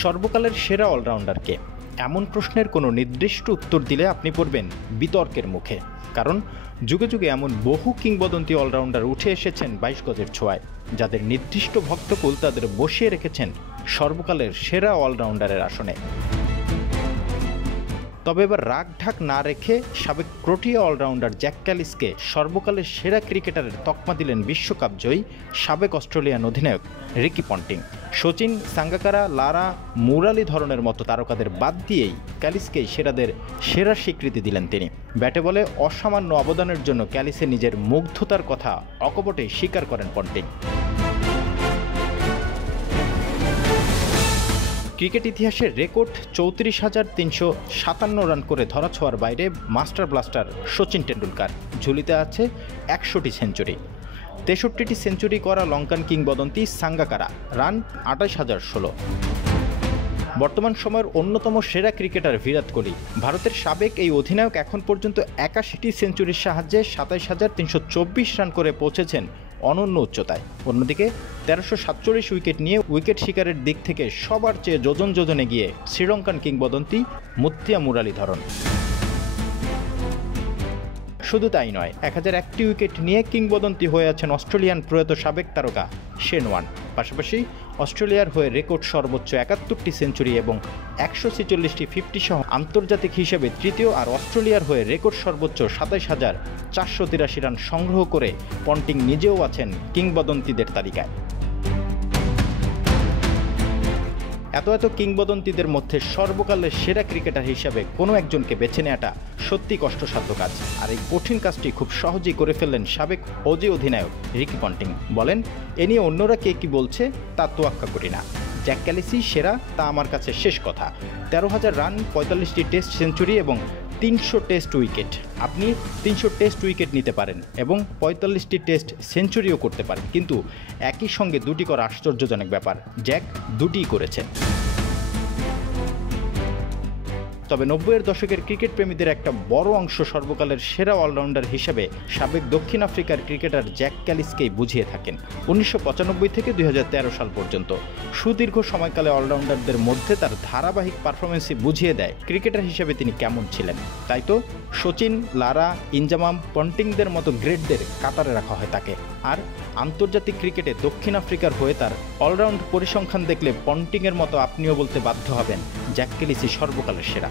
সর্বকালের সেরা অলরাউন্ডারকে এমন প্রশ্নের কোনো নির্দিষ্ট উত্তর দিলে আপনি পড়বেন বিতর্কের মুখে। কারণ যুগে যুগে এমন বহু কিংবদন্তি অলরাউন্ডার উঠে এসেছেন ২২ গজের ছোঁয়ায়, যাদের নির্দিষ্ট ভক্তকুল তাদের বসিয়ে রেখেছেন সর্বকালের সেরা অলরাউন্ডারের আসনে। তবে এবার রাগ ঢাক না রেখে সাবেক প্রোটিয়া অলরাউন্ডার জ্যাক ক্যালিসকে সর্বকালের সেরা ক্রিকেটারের তকমা দিলেন বিশ্বকাপ জয়ী সাবেক অস্ট্রেলিয়ান অধিনায়ক রিকি পন্টিং। সচিন, সাঙ্গাকারা, লারা, মুরালি ধরনের মতো তারকাদের বাদ দিয়েই ক্যালিসকেই সেরাদের সেরা স্বীকৃতি দিলেন তিনি। ব্যাটে বলে অসামান্য অবদানের জন্য ক্যালিসে নিজের মুগ্ধতার কথা অকপটেই স্বীকার করেন পন্টিং। ক্রিকেট ইতিহাসের রেকর্ড ৩৪,৩৫৭ রান করে ধরাছোঁয়ার বাইরে মাস্টার ব্লাস্টার সচিন টেন্ডুলকার। ঝুলিতে আছে ১০০টি সেঞ্চুরি। ৬৩টি সেঞ্চুরি করা লঙ্কান কিংবদন্তি সাঙ্গাকারা, রান ২৮,০১৬। বর্তমান সময়ের অন্যতম সেরা ক্রিকেটার বিরাট কোহলি। ভারতের সাবেক এই অধিনায়ক এখন পর্যন্ত ৮১টি সেঞ্চুরির সাহায্যে ২৭,৩২৪ রান করে পৌঁছেছেন অনন্য উচ্চতায়। অন্যদিকে ১৩৪৭ উইকেট নিয়ে উইকেট শিকারের দিক থেকে সবার চেয়ে যোজন যোজনে গিয়ে শ্রীলঙ্কান কিংবদন্তি মুথিয়া মুরালিধরন। শুধু তাই নয়, ১০০১টি উইকেট নিয়ে কিংবদন্তি হয়ে আছেন অস্ট্রেলিয়ান প্রয়াত সাবেক তারকা শেন ওয়ার্ন। পাশাপাশি অস্ট্রেলিয়ার হয়ে রেকর্ড সর্বোচ্চ ৭১টি সেঞ্চুরি এবং ১৪৬টি 50 সহ আন্তর্জাতিক হিসেবে তৃতীয়, আর অস্ট্রেলিয়ার হয়ে রেকর্ড সর্বোচ্চ ২৭,৪৮৩ রান সংগ্রহ করে পন্টিং নিজেও আছেন কিংবদন্তিদের তালিকায়। এত কিংবদন্তিদের মধ্যে সর্বকালের সেরা ক্রিকেটার হিসাবে কোনো একজনকে বেছে নেওয়াটা সত্যি কষ্টসাধ্য কাজ। আর এই কঠিন কাজটি খুব সহজেই করে ফেললেন সাবেক অজি অধিনায়ক রিকি পন্টিং। বলেন, এ নিয়ে অন্যরা কে কি বলছে তা তোয়াক্কা করি না। জ্যাক ক্যালিসই সেরা তা আমার কাছে শেষ কথা। ১৩,০০০ রান, ৪৫টি টেস্ট সেঞ্চুরি এবং ৩০০ টেস্ট উইকেট। আপনি ৩০০ টেস্ট উইকেট নিতে পারেন এবং ৪৫টি টেস্ট সেঞ্চুরিও করতে পারেন, কিন্তু একই সঙ্গে দুটি করা আশ্চর্যজনক ব্যাপার। জ্যাক দুটিই করেছে। তবে ৯০-এর দশকের ক্রিকেট প্রেমীদের একটা বড় অংশ সর্বকালের সেরা অলরাউন্ডার হিসেবে সাবেক দক্ষিণ আফ্রিকার ক্রিকেটার জ্যাক ক্যালিসকেই বুঝিয়ে থাকেন। ১৯৯৫ থেকে ২০১৩ সাল পর্যন্ত সুদীর্ঘ সময়কালে অলরাউন্ডারদের মধ্যে তার ধারাবাহিক পারফরমেন্সই বুঝিয়ে দেয় ক্রিকেটার হিসেবে তিনি কেমন ছিলেন। তাই তো সচিন, লারা, ইনজামাম, পন্টিংদের মতো গ্রেটদের কাতারে রাখা হয় তাকে। আর আন্তর্জাতিক ক্রিকেটে দক্ষিণ আফ্রিকার হয়ে তার অলরাউন্ড পরিসংখ্যান দেখলে পন্টিংয়ের মতো আপনিও বলতে বাধ্য হবেন জ্যাক ক্যালিসই সর্বকালের সেরা।